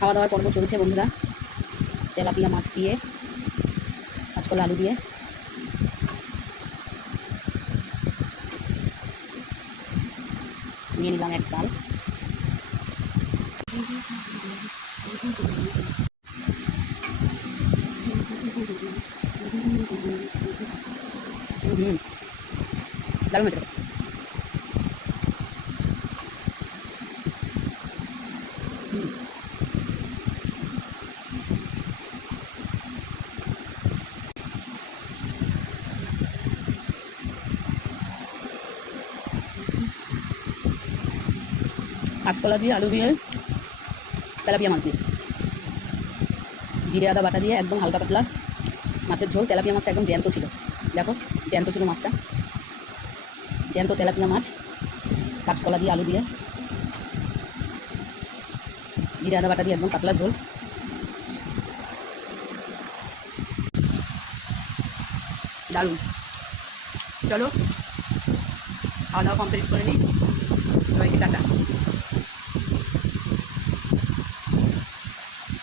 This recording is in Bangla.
খাওয়া দাওয়ার পর্ব চলছে বন্ধুরা। তেলাপিয়া মাছ দিয়ে, কাঁচকলা আলু দিয়ে নিয়ে নিলাম এক ডাল। দারুণ হয়েছে। কাঁচকলা দিয়ে, আলু দিয়ে, তেলাপিয়া মাছ দিয়ে, জিরে আদা বাটা দিয়ে একদম হালকা পাতলা মাছের ঝোল। তেলাপিয়া মাছটা একদম জ্যান্ত ছিল, দেখো জ্যান্ত ছিল মাছটা, জ্যান্ত তেলাপিয়া মাছ। কাঁচকলা দিয়ে, আলু দিয়ে, জিরে আদা বাটা দিয়ে একদম পাতলা ঝোল। দারুণ। চলো খাওয়া দাওয়া কমপ্লিট করে নিই, সবাইকে টাটা।